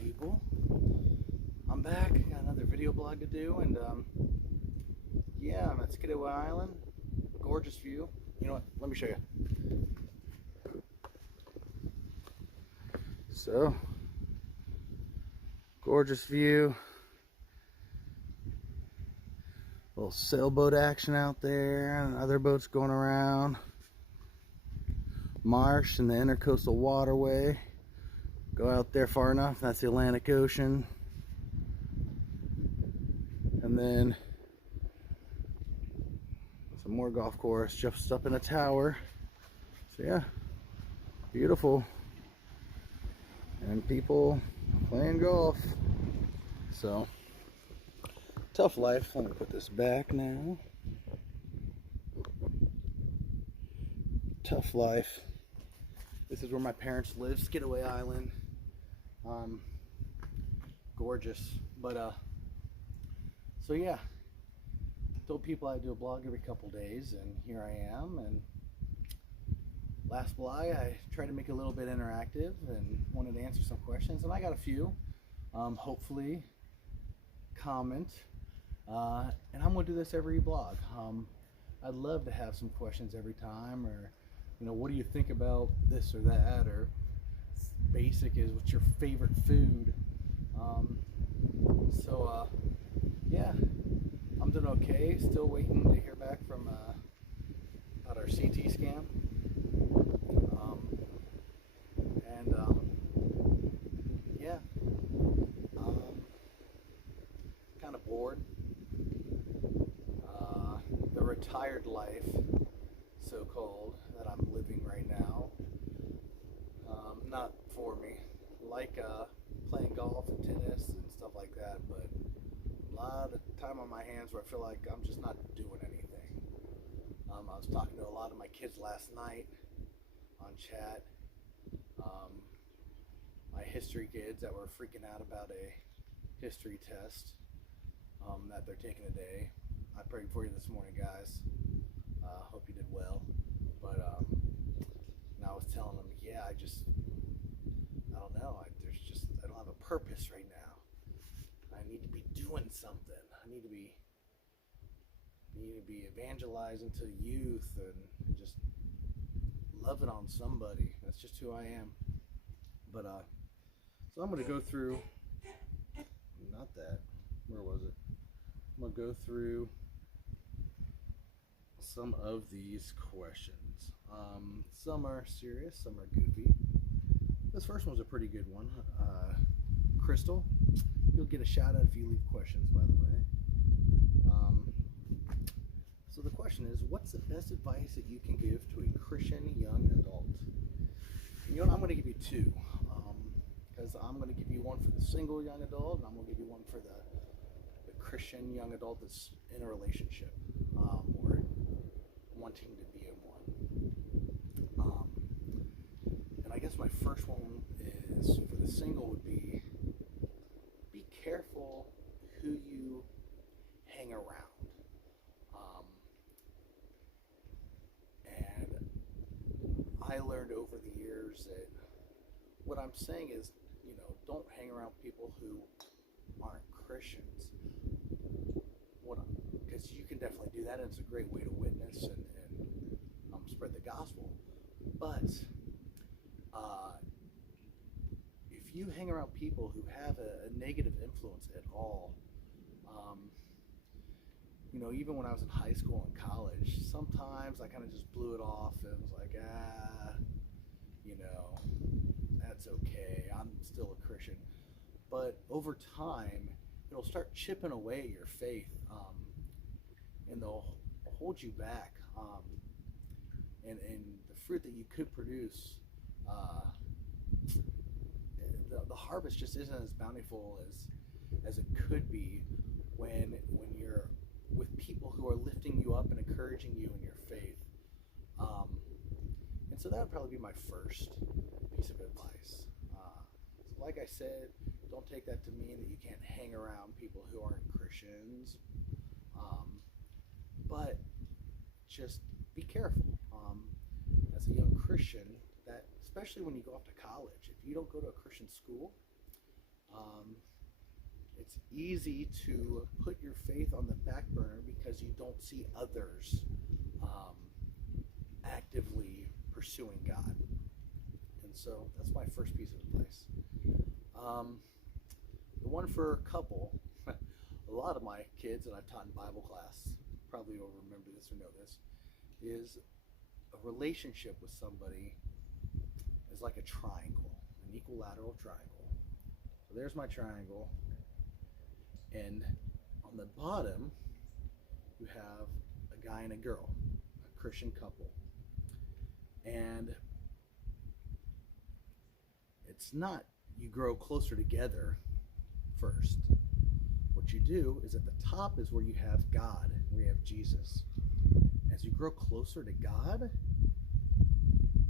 people? I'm back. Got another video blog to do, and yeah, I'm at Skidaway Island. Gorgeous view. You know what? Let me show you. So, gorgeous view. Little sailboat action out there, and other boats going around. Marsh and the Intercoastal Waterway. Go out there far enough, that's the Atlantic Ocean. And then some more golf course just up in a tower. So yeah, beautiful. And people playing golf. So, tough life. Let me put this back now. Tough life. This is where my parents live, Skidaway Island. Gorgeous. But so yeah, told people I do a blog every couple days, and here I am. And last blog I tried to make it a little bit interactive and wanted to answer some questions, and I got a few. Hopefully comment, and I'm gonna do this every blog. I'd love to have some questions every time, or what do you think about this or that, or basic is what's your favorite food. Yeah, I'm doing okay. Still waiting to hear back from about our CT scan. Yeah, kind of bored. The retired life, so-called, that I'm living right now, not for me. Like playing golf and tennis and stuff like that, but a lot of time on my hands where I feel like I'm just not doing anything. I was talking to a lot of my kids last night on chat. My history kids that were freaking out about a history test that they're taking today. I prayed for you this morning, guys. Hope you did well. But and I was telling them, yeah, I don't know. I don't have a purpose right now. I need to be doing something. I need to be evangelizing to youth and just loving on somebody. That's just who I am. But so I'm gonna go through. Not that. Where was it? I'm gonna go through some of these questions. Some are serious, some are goofy. This first one's a pretty good one. Crystal, you'll get a shout out if you leave questions, by the way. So the question is, what's the best advice that you can give to a Christian young adult? And I'm going to give you two, because I'm going to give you one for the single young adult, and I'm going to give you one for the Christian young adult that's in a relationship, or wanting to be in one. And I guess my first one is for the single would be careful who you hang around. And I learned over the years that what I'm saying is, don't hang around people who aren't Christians. Because you can definitely do that, and it's a great way to witness and spread the gospel. But if you hang around people who have a negative influence at all, even when I was in high school and college, sometimes I kind of just blew it off and was like, that's okay. I'm still a Christian. But over time, it'll start chipping away at your faith, and they'll hold you back. And the fruit that you could produce, the harvest just isn't as bountiful as it could be when you're with people who are lifting you up and encouraging you in your faith. And so that would probably be my first piece of advice. So like I said, don't take that to mean that you can't hang around people who aren't Christians, but just be careful. As a young Christian, that especially when you go off to college, if you don't go to a Christian school, Um, it's easy to put your faith on the back burner because you don't see others um, actively pursuing God. And so that's my first piece of advice. Um, the one for a couple, a lot of my kids that I've taught in Bible class probably will remember this or know this, is a relationship with somebody is like a triangle, an equilateral triangle. So there's my triangle, and on the bottom you have a guy and a girl, a Christian couple. And it's not you grow closer together first. What you do is at the top is where you have God, where you have Jesus. As you grow closer to God,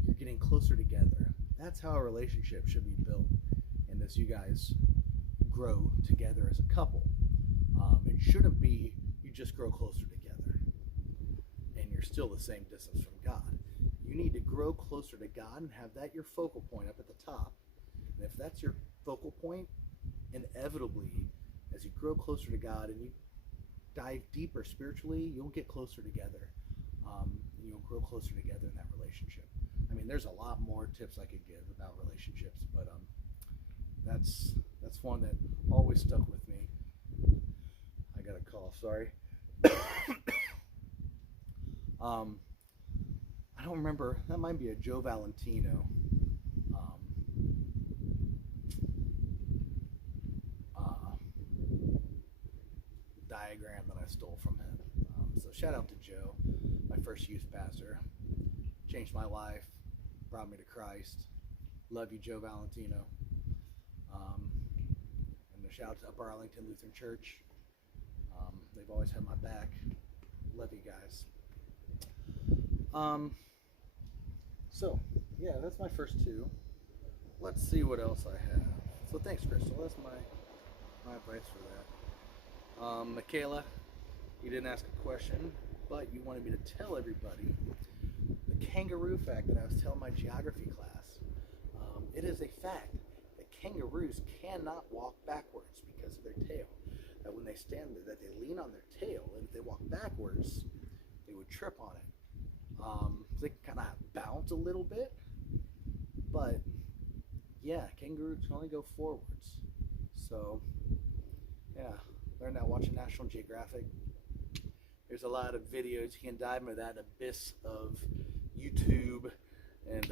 you're getting closer together. That's how a relationship should be built. And as you guys grow together as a couple, it shouldn't be you just grow closer together and you're still the same distance from God. You need to grow closer to God and have that your focal point up at the top. And if that's your focal point, inevitably, as you grow closer to God and you dive deeper spiritually, you'll get closer together. You'll grow closer together in that relationship. I mean, there's a lot more tips I could give about relationships, but that's one that always stuck with me. I got a cough, sorry. I don't remember. That might be a Joe Valentino diagram that I stole from him. So shout out to Joe, my first youth pastor. Changed my life, brought me to Christ. Love you, Joe Valentino. And a shout out to Upper Arlington Lutheran Church. They've always had my back. Love you guys. So, yeah, that's my first two. Let's see what else I have. So thanks, Crystal. That's my advice for that. Michaela, you didn't ask a question, but you wanted me to tell everybody the kangaroo fact that I was telling my geography class. It is a fact that kangaroos cannot walk backwards because of their tail. That when they stand there, that they lean on their tail, and if they walk backwards, they would trip on it. They can kind of bounce a little bit, but yeah, kangaroos can only go forwards. So yeah, learn that watching National Geographic. There's a lot of videos. You can dive into that abyss of YouTube, and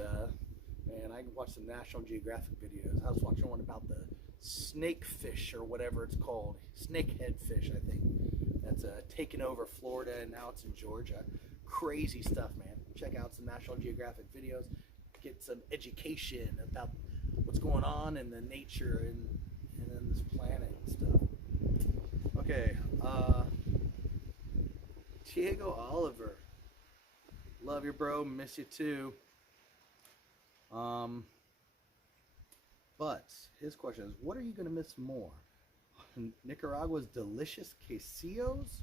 man, I can watch some National Geographic videos. I was watching one about the snakefish or whatever it's called, snakehead fish, I think. That's taken over Florida and now it's in Georgia. Crazy stuff, man. Check out some National Geographic videos. Get some education about what's going on in the nature and in this planet and stuff. Okay, Diego Oliver. Love you, bro. Miss you too. But his question is, what are you going to miss more? Nicaragua's delicious quesillos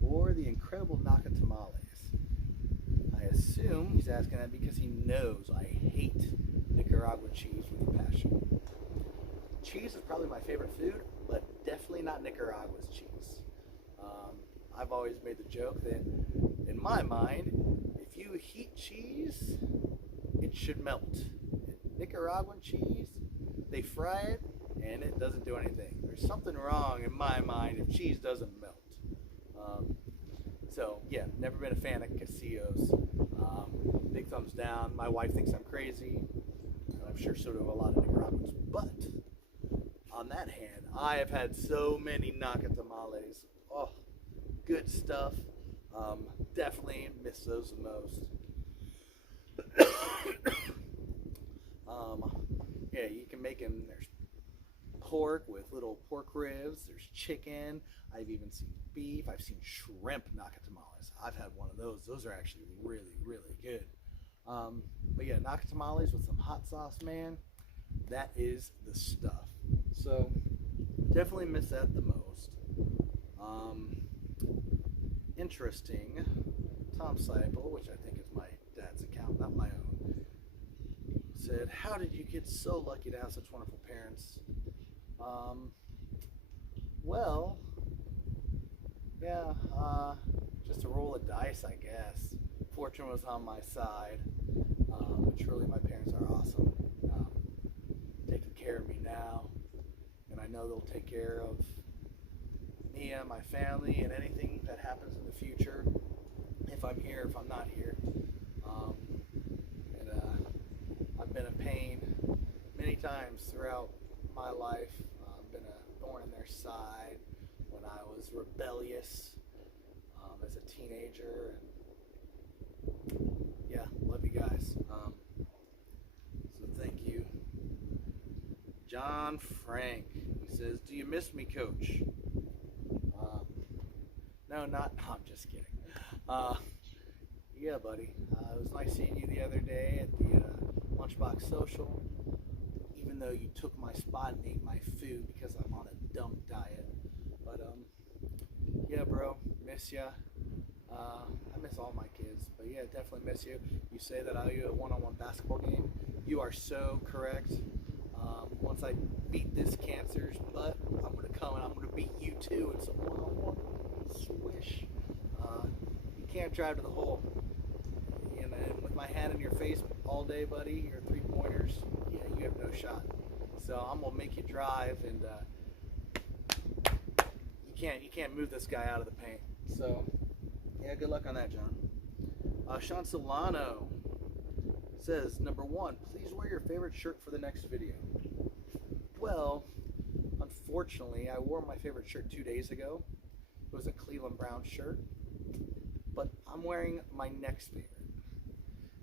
or the incredible naca tamales? I assume he's asking that because he knows I hate Nicaraguan cheese with a passion. Cheese is probably my favorite food, but definitely not Nicaragua's cheese. I've always made the joke that, in my mind, if you heat cheese, it should melt. Nicaraguan cheese, they fry it, and it doesn't do anything. There's something wrong in my mind if cheese doesn't melt. So yeah, never been a fan of quesillos. Big thumbs down. My wife thinks I'm crazy, and I'm sure so do a lot of Nicaraguans. But on that hand, I have had so many naca tamales. Oh, good stuff. Definitely miss those the most. Yeah, you can make them. There's pork with little pork ribs. There's chicken. I've even seen beef. I've seen shrimp naca tamales. I've had one of those. Those are actually really, really good. But yeah, naca tamales with some hot sauce, man. That is the stuff. So definitely miss that the most. Interesting. Tom Seipel, which I think is my dad's account, not my own, said, "How did you get so lucky to have such wonderful parents?" Um, well, yeah, just a roll of dice, I guess. Fortune was on my side. Truly, my parents are awesome. Um, Taking care of me now, and I know they'll take care of me and my family and anything that happens in the future. If I'm here, if I'm not here, um, and I've been a pain many times throughout my life. Been a thorn in their side when I was rebellious as a teenager, and yeah, love you guys. So thank you. John Frank, he says, "Do you miss me, Coach?" Um, no, not. No, I'm just kidding. Uh, yeah, buddy. It was nice seeing you the other day at the Lunchbox Social. Even though you took my spot and ate my food because I'm on a dumb diet, but yeah, bro, miss ya. I miss all my kids, but yeah, definitely miss you. You say that I owe you a one-on-one basketball game. You are so correct. Once I beat this cancer's butt, I'm gonna come and I'm gonna beat you too. It's a one-on-one swish. You can't drive to the hole. And with my hand in your face all day, buddy, your three-pointers, yeah, you have no shot. So I'm gonna make you drive, and you can't move this guy out of the paint. So yeah, good luck on that, John. Sean Solano says, number one, please wear your favorite shirt for the next video. Well, unfortunately, I wore my favorite shirt 2 days ago. It was a Cleveland Browns shirt, but I'm wearing my next favorite.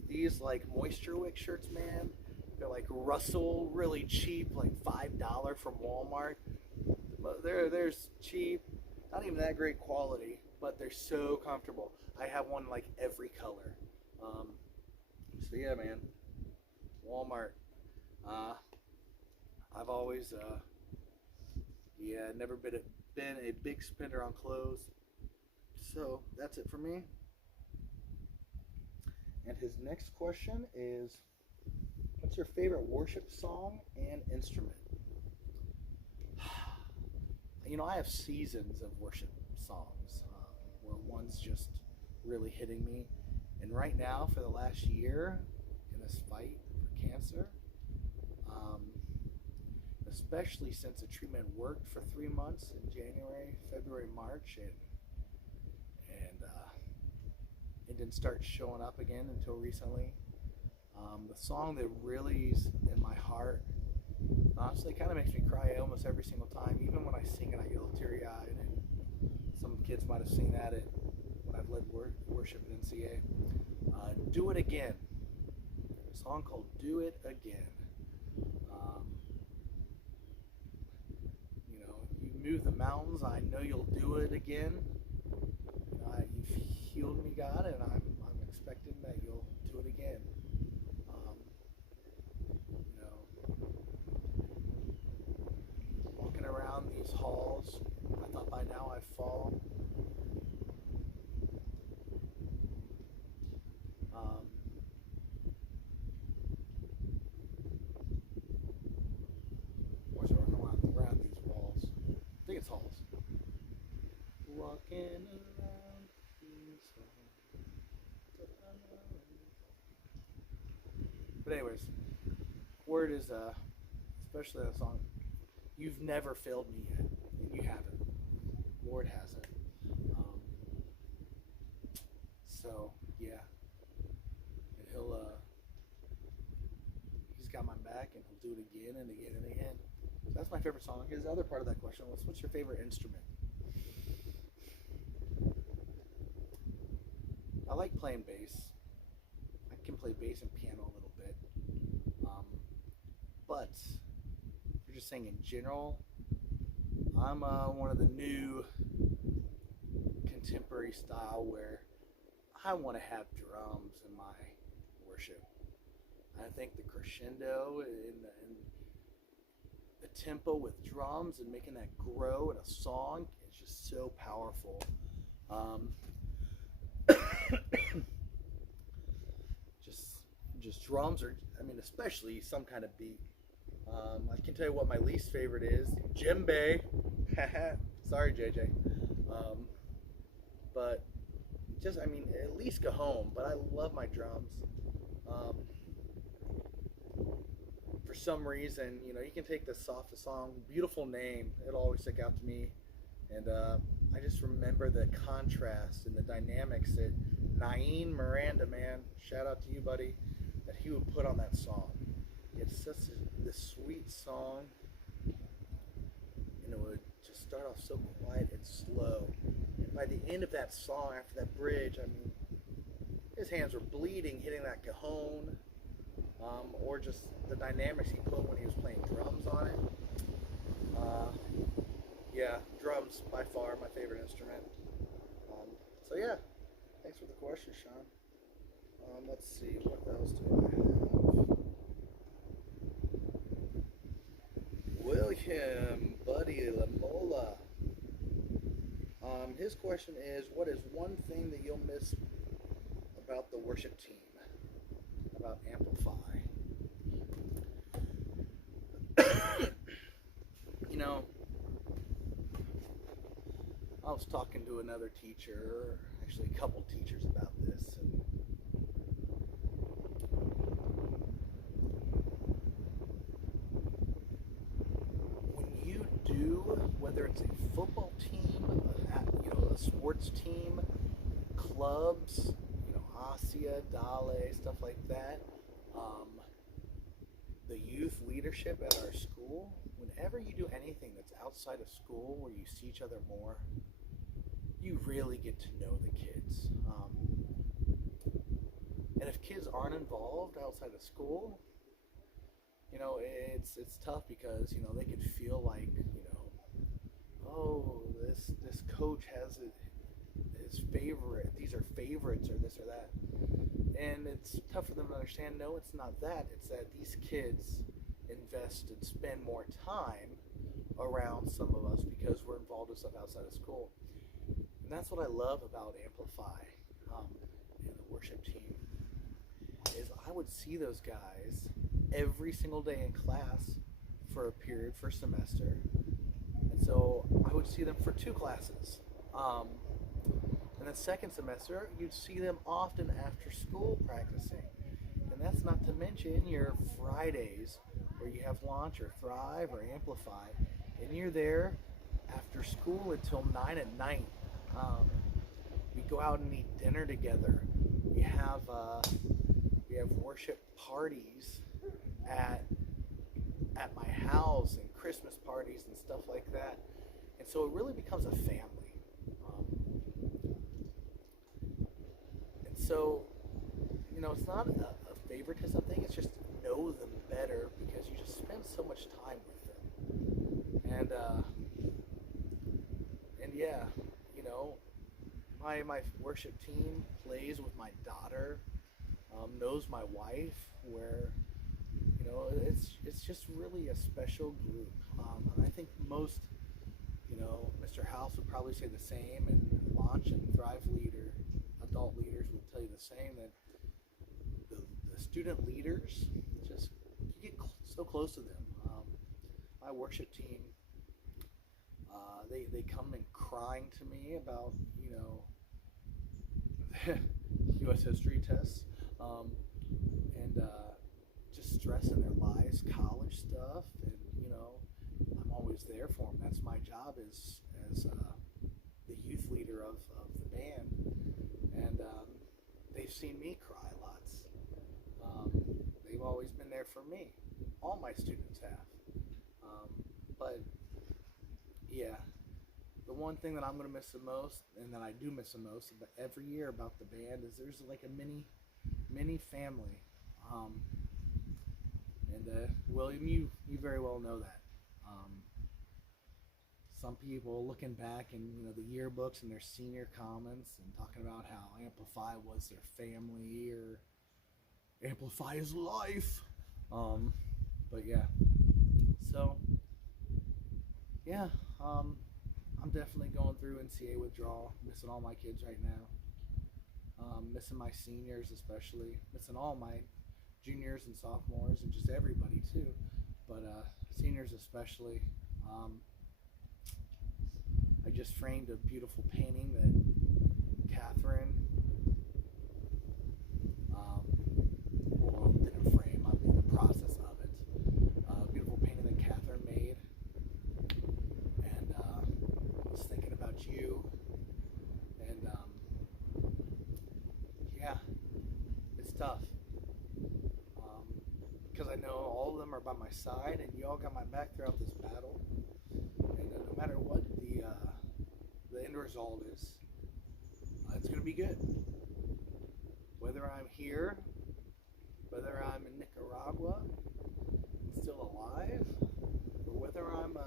These like Moisture Wick shirts, man. They're like Russell, really cheap, like $5 from Walmart. But they're cheap, not even that great quality, but they're so comfortable. I have one like every color. So yeah, man, Walmart. I've always, never been a big spender on clothes. So that's it for me. And his next question is, what's your favorite worship song and instrument? I have seasons of worship songs where one's just really hitting me. And right now, for the last year, in this fight for cancer, um, especially since the treatment worked for 3 months in January, February, March, and it didn't start showing up again until recently. The song that really is in my heart, honestly, kind of makes me cry almost every single time. Even when I sing it, I get a little teary-eyed, and some kids might have seen that when I've led worship at NCA. Do It Again. A song called Do It Again. Um, you move the mountains, I know you'll do it again. You've healed me, God, and I'm expecting that you'll do it again. You know, walking around these halls, I thought by now I'd fall. Where's it around these walls? I think it's halls. Walking around these halls. But anyways, word is, especially that song, you've never failed me yet, and you haven't. Lord hasn't. Um, so yeah, and he's got my back, and he'll do it again and again and again. So that's my favorite song. Here's the other part of that question was, what's your favorite instrument? I like playing bass. I can play bass and piano a little bit. But if you're just saying in general, I'm one of the new contemporary style where I want to have drums in my worship. I think the crescendo and the tempo with drums and making that grow in a song is just so powerful. Um, just drums, or I mean, especially some kind of beat. I can tell you what my least favorite is, djembe. Sorry, JJ. Um, but just, I mean, at least cajon. But I love my drums. Um, for some reason, you can take the softest song, beautiful name. It'll always stick out to me. And I just remember the contrast and the dynamics that Naeem Miranda, man, shout out to you, buddy, that he would put on that song. It's such this sweet song, and it would just start off so quiet and slow. And by the end of that song, after that bridge, I mean, his hands were bleeding hitting that cajon, or just the dynamics he put when he was playing drums on it. Uh, yeah, drums by far my favorite instrument. Um, so yeah, thanks for the question, Sean. Let's see, what else do I have? William Buddy Lamola. His question is, what is one thing that you'll miss about the worship team, about Amplify? you know, I was talking to another teacher, actually a couple teachers about this, and when you do, whether it's a football team, a sports team, clubs, ASIA, Dale, stuff like that, um, the youth leadership at our school, whenever you do anything that's outside of school where you see each other more, you really get to know the kids. And if kids aren't involved outside of school, it's tough because they could feel like oh, this coach has his favorite, these are favorites, or this or that, and it's tough for them to understand. No, it's not that. It's that these kids invest and spend more time around some of us because we're involved with stuff outside of school. And that's what I love about Amplify, and the worship team, is I would see those guys every single day in class for a period, for a semester. And so I would see them for 2 classes. And the second semester, you'd see them often after school practicing. And that's not to mention your Fridays where you have launch or Thrive or Amplify, and you're there after school until 9 at night. We go out and eat dinner together. We have worship parties at my house, and Christmas parties and stuff like that. And so it really becomes a family. And so, it's not a favoritism thing. It's just know them better because you just spend so much time with them. And yeah, my worship team plays with my daughter, knows my wife, where it's just really a special group. And I think most, Mr. House would probably say the same, and Launch and Thrive adult leaders would tell you the same, that the student leaders, just you get so close to them. My worship team, they come in crying to me about U.S. history tests, and just stress in their lives, college stuff, and I'm always there for them. That's my job as the youth leader of the band, and they've seen me cry lots. They've always been there for me. All my students have. But yeah, the one thing that I'm going to miss the most, and that I do miss the most but every year about the band, is there's like a mini family. And William, you very well know that. Some people looking back in the yearbooks and their senior comments and talking about how Amplify was their family, or Amplify is life. But yeah, so yeah, I'm definitely going through NCA withdrawal, missing all my kids right now. Missing my seniors, especially missing all my juniors and sophomores, and just everybody too. But painters especially. I just framed a beautiful painting that Catherine, well, didn't frame, I'm in the process of it. A beautiful painting that Catherine made, and I was thinking about you, and yeah, it's tough, because I know all of them are by my side, and you all got my back throughout this battle, and no matter what the end result is, it's going to be good. Whether I'm here, whether I'm in Nicaragua, still alive, or whether I'm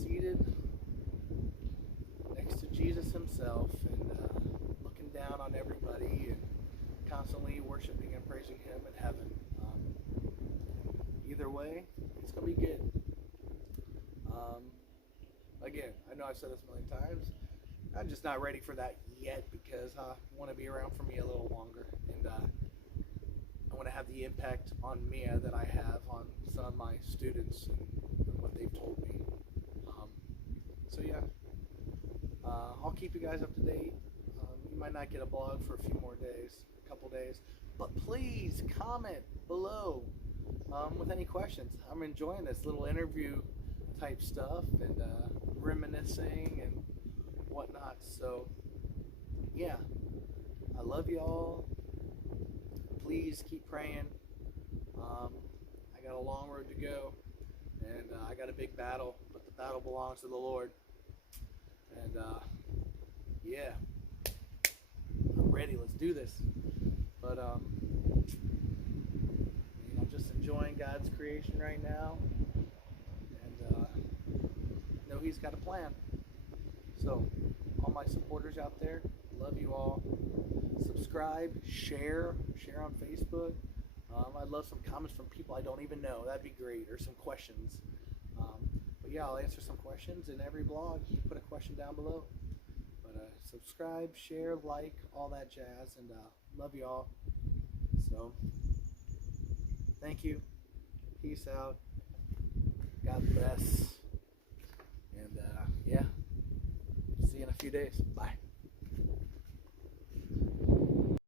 seated next to Jesus himself and looking down on everybody and constantly worshiping and praising him in heaven. Either way, it's going to be good. Again, I know I've said this a million times. I'm just not ready for that yet because I want to be around for me a little longer, and I want to have the impact on Mia that I have on some of my students and what they've told me. So yeah, I'll keep you guys up to date. You might not get a blog for a few more days, a couple days, but please comment below with any questions. I'm enjoying this little interview type stuff and reminiscing and whatnot. So yeah, I love y'all. Please keep praying. I got a long road to go, and I got a big battle, but the battle belongs to the Lord. And yeah, I'm ready. Let's do this. But I'm just enjoying God's creation right now, and know He's got a plan. So, all my supporters out there, love you all. Subscribe, share on Facebook. I'd love some comments from people I don't even know. That'd be great, or some questions. But yeah, I'll answer some questions in every blog. Put a question down below. But subscribe, share, like, all that jazz, and love you all. So, thank you. Peace out. God bless. And yeah, see you in a few days. Bye.